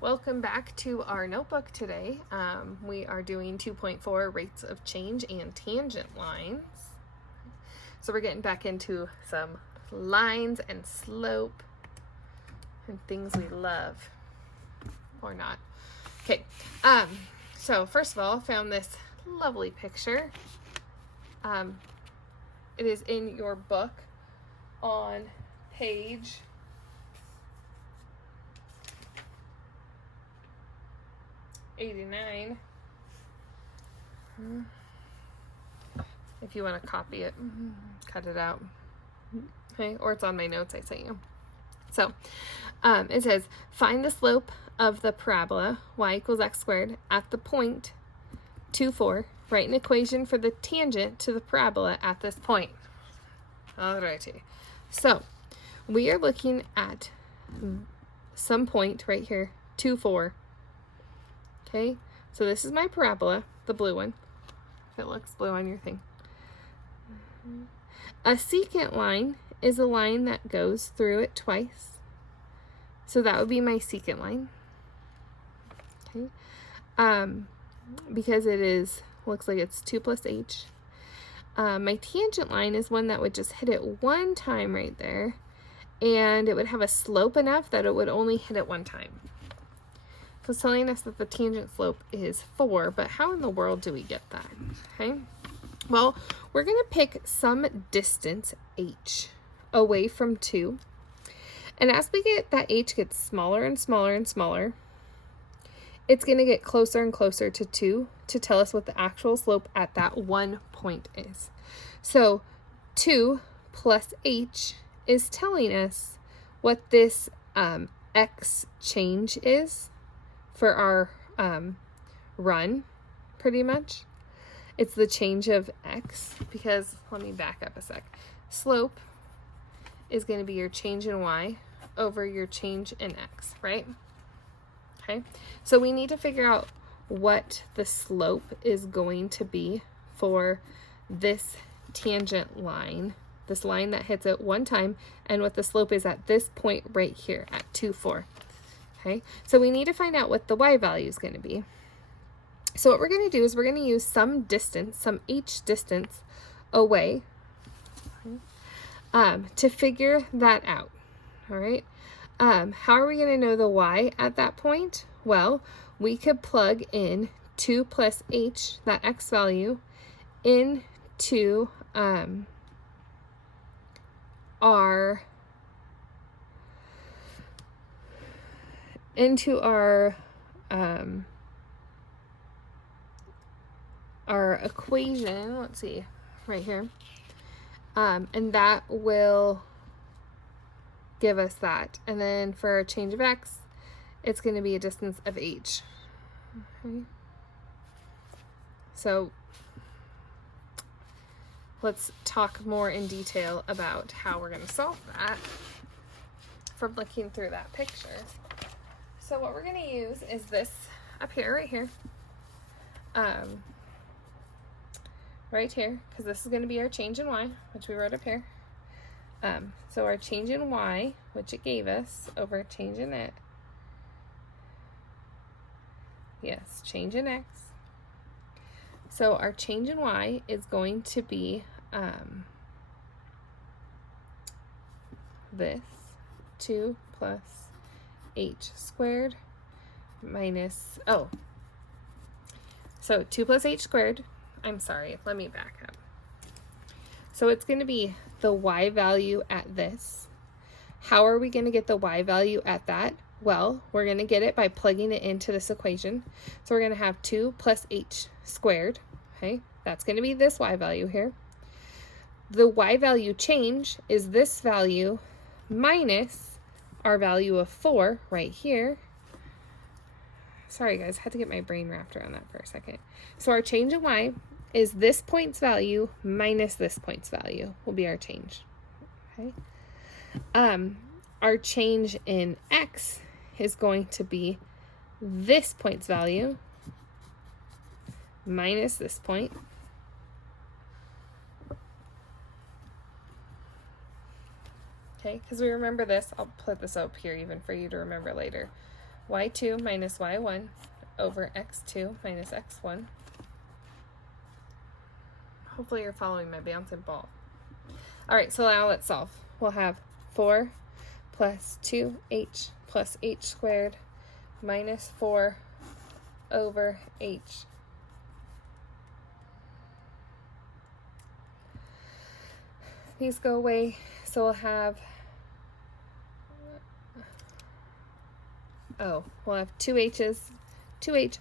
Welcome back to our notebook today. We are doing 2.4 rates of change and tangent lines. So we're getting back into some lines and slope and things we love or not. Okay, so first of all, I found this lovely picture. It is in your book on page 89. If you want to copy it, cut it out. Okay, or it's on my notes I sent you. So it says, find the slope of the parabola y equals x squared at the point 2, 4. Write an equation for the tangent to the parabola at this point. Alrighty. So we are looking at some point right here, 2, 4. Okay, so this is my parabola, the blue one, if it looks blue on your thing. A secant line is a line that goes through it twice. So that would be my secant line. Okay, because it looks like it's 2 plus h. My tangent line is one that would just hit it one time right there, and it would have a slope enough that it would only hit it one time. So it's telling us that the tangent slope is 4, but how in the world do we get that? Okay, well, we're going to pick some distance h away from 2. And as we get that h gets smaller and smaller and smaller, it's going to get closer and closer to 2 to tell us what the actual slope at that one point is. So 2 plus h is telling us what this x change is for our run, pretty much. It's the change of x, because, let me back up a sec. Slope is going to be your change in y over your change in x, right? Okay, so we need to figure out what the slope is going to be for this tangent line, this line that hits it one time, and what the slope is at this point right here at 2, 4. Okay, so we need to find out what the y value is going to be. So what we're going to do is we're going to use some distance, some h distance away, to figure that out. All right, how are we going to know the y at that point? Well, we could plug in 2 plus h, that x value, into our equation, let's see, right here, and that will give us that. And then for our change of x, it's going to be a distance of h. Okay. So let's talk more in detail about how we're going to solve that from looking through that picture. So what we're going to use is this up here, right here, because this is going to be our change in y, which we wrote up here. So our change in y, which it gave us, over change in it, yes, change in x. So our change in y is going to be this 2 plus h squared minus, so 2 plus h squared, I'm sorry, let me back up. So it's going to be the y value at this. How are we going to get the y value at that? Well, we're going to get it by plugging it into this equation. So we're going to have 2 plus h squared. Okay, that's going to be this y value here. The y value change is this value minus our value of 4 right here. Sorry guys, I had to get my brain wrapped around that for a second. So our change in y is this point's value minus this point's value will be our change. Okay. Our change in x is going to be this point's value minus this point. Okay, because we remember this, I'll put this up here even for you to remember later. y2 minus y1 over x2 minus x1. Hopefully you're following my bouncing ball. All right, so now let's solve. We'll have 4 plus 2h plus h squared minus 4 over h. These go away, so we'll have, we'll have 2h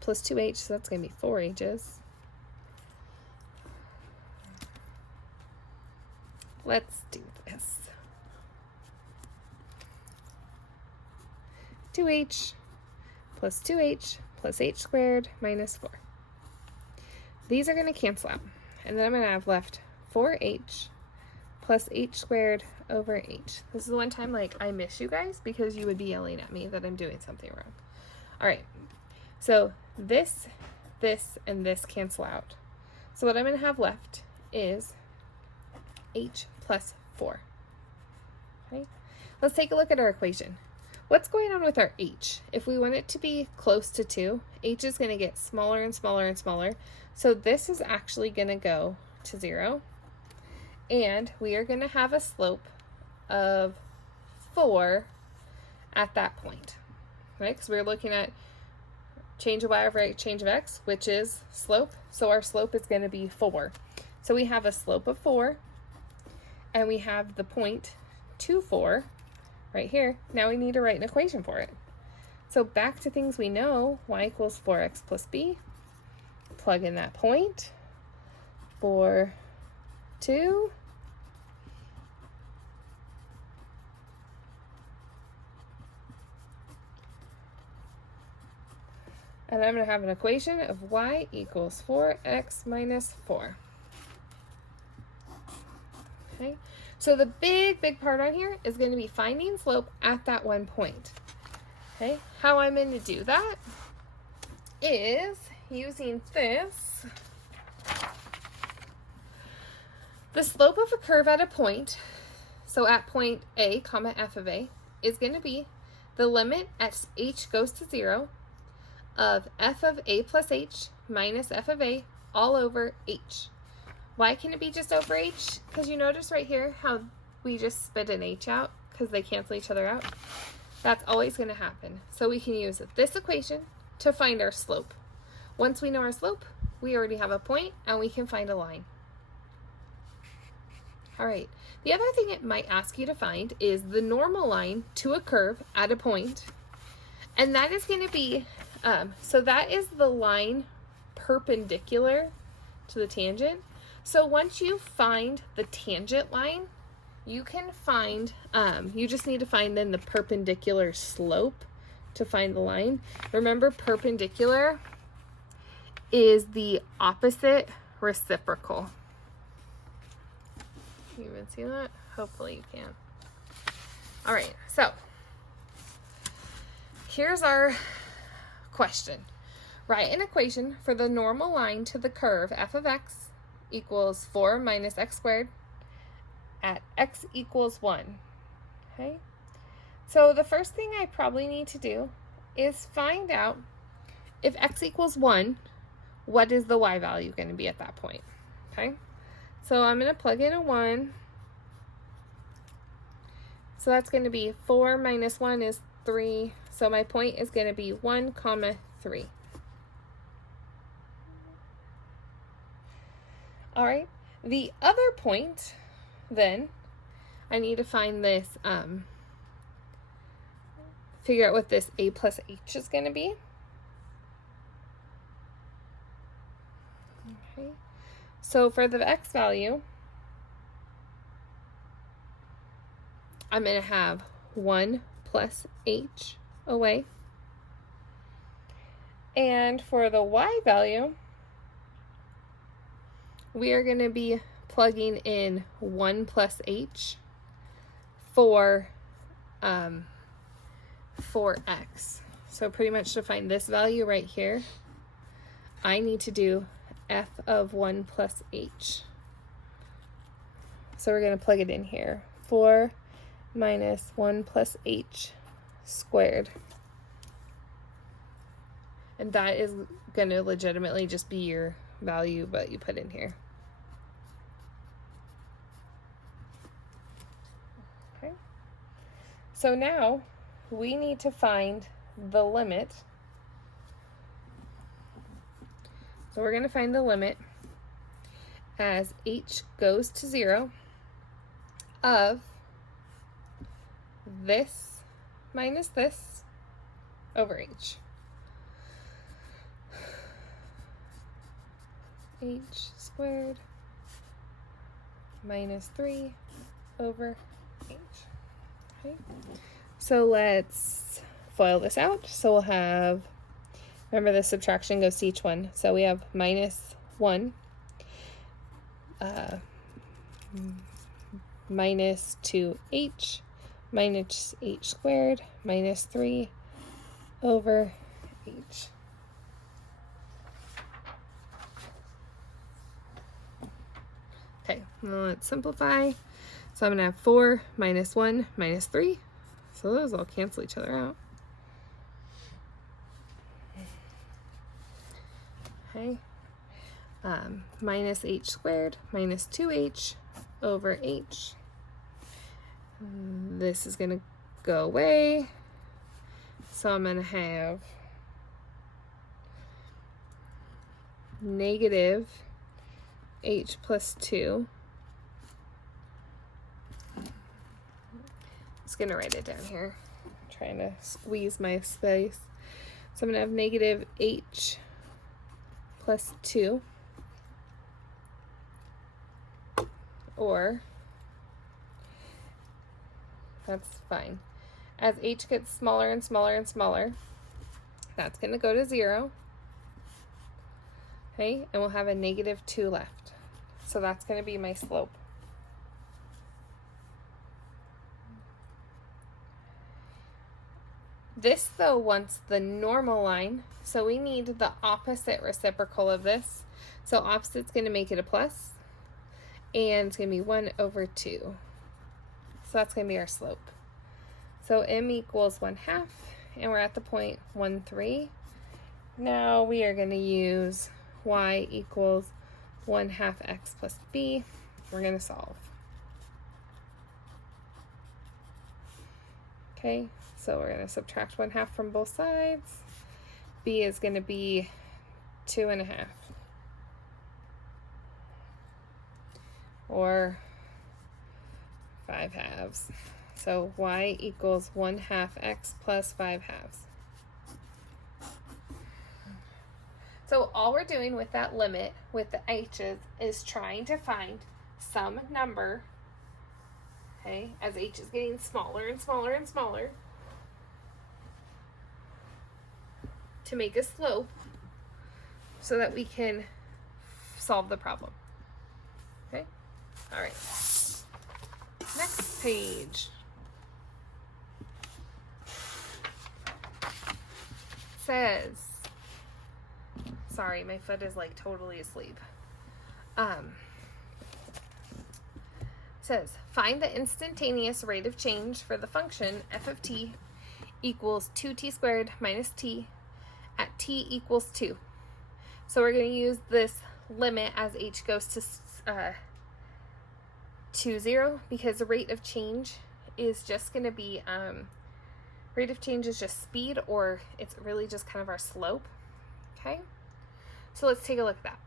plus 2h, so that's going to be 4h's. Let's do this. 2h plus 2h plus h squared minus 4. These are going to cancel out, and then I'm going to have left 4h plus h squared over h. This is the one time like I miss you guys because you would be yelling at me that I'm doing something wrong. All right, so this, and this cancel out. So what I'm going to have left is h plus 4. Okay, let's take a look at our equation. What's going on with our h? If we want it to be close to 2, h is going to get smaller and smaller and smaller. So this is actually going to go to 0. And we are going to have a slope of 4 at that point. Right? Because we're looking at change of y over change of x, which is slope. So our slope is going to be 4. So we have a slope of 4. And we have the point 2, 4 right here. Now we need to write an equation for it. So back to things we know, y equals 4x plus b. Plug in that point. 4, 2. And I'm going to have an equation of y equals 4x minus 4. Okay, so the big part on here is going to be finding slope at that one point. Okay, how I'm going to do that is using this. The slope of a curve at a point, so at point A, comma f of A, is going to be the limit as h goes to 0 of f of a plus h minus f of a all over h. Why can it be just over h? Because you notice right here how we just spit an h out because they cancel each other out. That's always going to happen. So we can use this equation to find our slope. Once we know our slope, we already have a point and we can find a line. All right, the other thing it might ask you to find is the normal line to a curve at a point. And that is going to be, so that is the line perpendicular to the tangent. So once you find the tangent line, you can find, you just need to find then the perpendicular slope to find the line. Remember, perpendicular is the opposite reciprocal. Can you even see that? Hopefully you can. All right, so here's our question. Write an equation for the normal line to the curve f of x equals 4 minus x squared at x equals 1. Okay, so the first thing I probably need to do is find out if x equals 1, what is the y value going to be at that point? Okay, so I'm going to plug in a 1. So that's going to be 4 minus 1 is 3. So my point is going to be 1, 3. All right, the other point, then, I need to find this, figure out what this a plus h is going to be. Okay, so for the x value, I'm going to have 1 plus h away. And for the y value, we are going to be plugging in 1 plus h for x. So pretty much to find this value right here, I need to do f of 1 plus h. So we're going to plug it in here. 4 minus 1 plus h squared. And that is going to legitimately just be your value that you put in here. Okay. So now we need to find the limit. So we're going to find the limit as h goes to 0 of this minus this over h. H squared minus 3 over h. Okay. So let's FOIL this out. So we'll have, remember the subtraction goes to each one. So we have minus 1 minus 2h minus h squared minus 3 over h. Okay, now let's simplify. So I'm going to have 4 minus 1 minus 3. So those all cancel each other out. Okay. Minus h squared minus 2h over h. This is going to go away. So I'm going to have negative h plus 2. I'm just going to write it down here. I'm trying to squeeze my space. So I'm going to have negative h plus 2. Or, that's fine. As h gets smaller and smaller and smaller, that's going to go to 0. Okay, and we'll have a negative 2 left. So that's going to be my slope. This, though, wants the normal line, so we need the opposite reciprocal of this. So opposite's going to make it a plus, and it's going to be 1 over 2. So that's going to be our slope. So m equals 1/2, and we're at the point 1, 3. Now we are going to use y equals 1/2 x plus b. We're going to solve. Okay, so we're going to subtract 1/2 from both sides. B is going to be 2.5. Or 5/2. So y equals 1/2 x plus 5/2. So all we're doing with that limit with the h's is trying to find some number, okay, as h is getting smaller and smaller and smaller, to make a slope so that we can solve the problem. Okay? All right. Next page. Says, sorry, my foot is like totally asleep. Says, find the instantaneous rate of change for the function f of t equals 2t squared minus t at t equals 2. So we're going to use this limit as h goes to 0 because the rate of change is just going to be, rate of change is just speed, or it's really just kind of our slope. Okay, so let's take a look at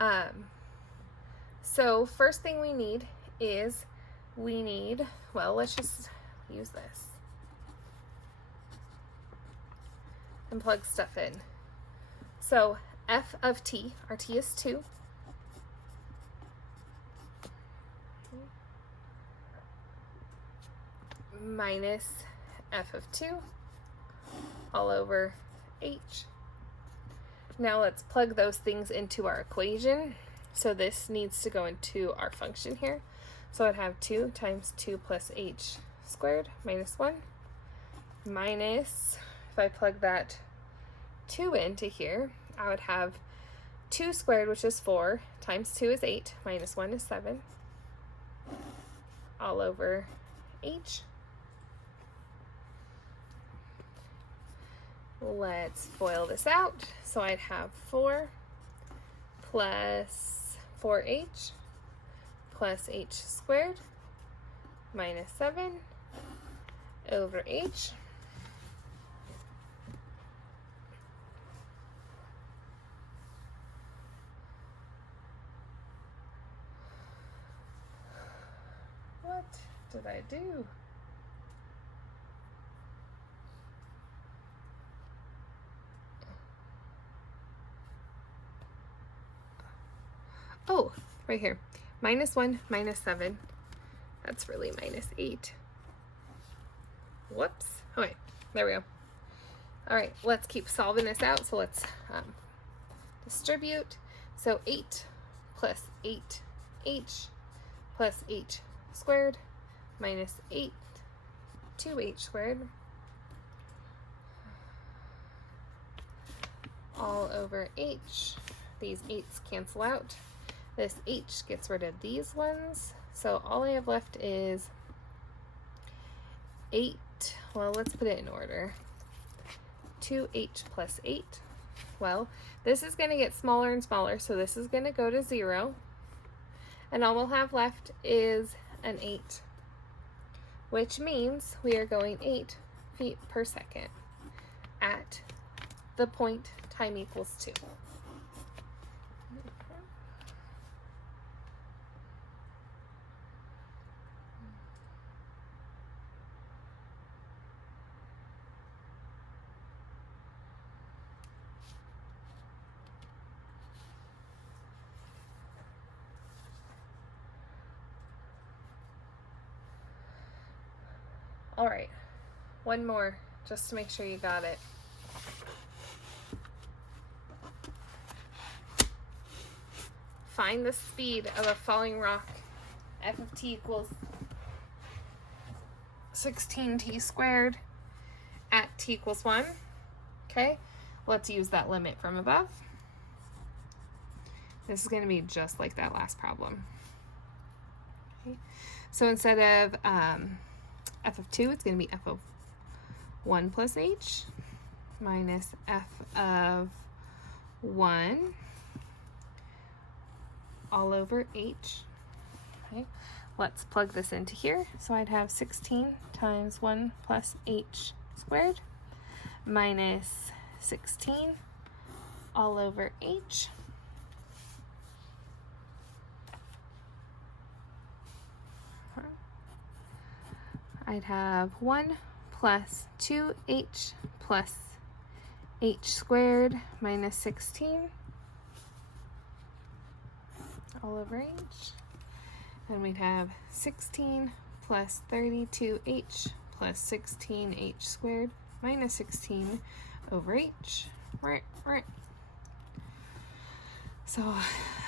that. So first thing we need is well, let's just use this and plug stuff in. So f of t, our t is 2. Minus f of 2 all over h. Now let's plug those things into our equation. So this needs to go into our function here. So I'd have 2 times 2 plus h squared minus 1 minus, if I plug that 2 into here, I would have 2 squared, which is 4, times 2 is 8, minus 1 is 7, all over h. let's FOIL this out. So I'd have 4 plus 4h plus h squared minus 7 over h. What did I do? Oh, right here. -1 minus 7. That's really -8. Whoops. Okay, there we go. All right, let's keep solving this out. So let's distribute. So 8 plus 8h plus h squared minus 8 2h squared all over h. These 8's cancel out. This h gets rid of these ones. So all I have left is 8. Well, let's put it in order. 2h plus 8. Well, this is going to get smaller and smaller, so this is going to go to 0. And all we'll have left is an 8, which means we are going 8 feet per second at the point time equals 2. All right, one more, just to make sure you got it. Find the speed of a falling rock. F of t equals 16t squared at t equals 1. Okay, let's use that limit from above. This is going to be just like that last problem. Okay. So instead of f of 2, it's going to be f of 1 plus h minus f of 1 all over h. Okay. Let's plug this into here. So I'd have 16 times 1 plus h squared minus 16 all over h. I'd have 1 plus 2h plus h squared minus 16 all over h. And we'd have 16 plus 32h plus 16h squared minus 16 over h. So,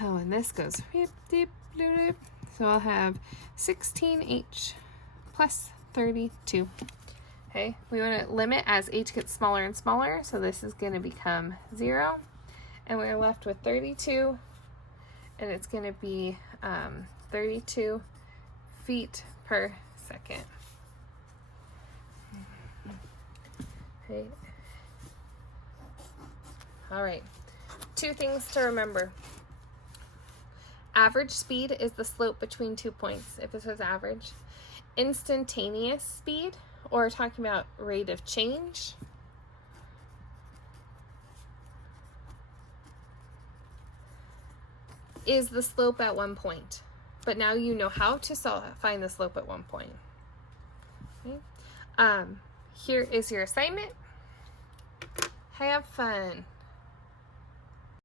oh, and this goes, so I'll have 16h plus 32. Okay, we want to limit as h gets smaller and smaller, so this is going to become 0, and we're left with 32, and it's going to be 32 feet per second. Okay. All right, 2 things to remember. Average speed is the slope between 2 points, if it says average. Instantaneous speed, or talking about rate of change, is the slope at 1 point. But now you know how to find the slope at 1 point. Okay. Here is your assignment. Have fun.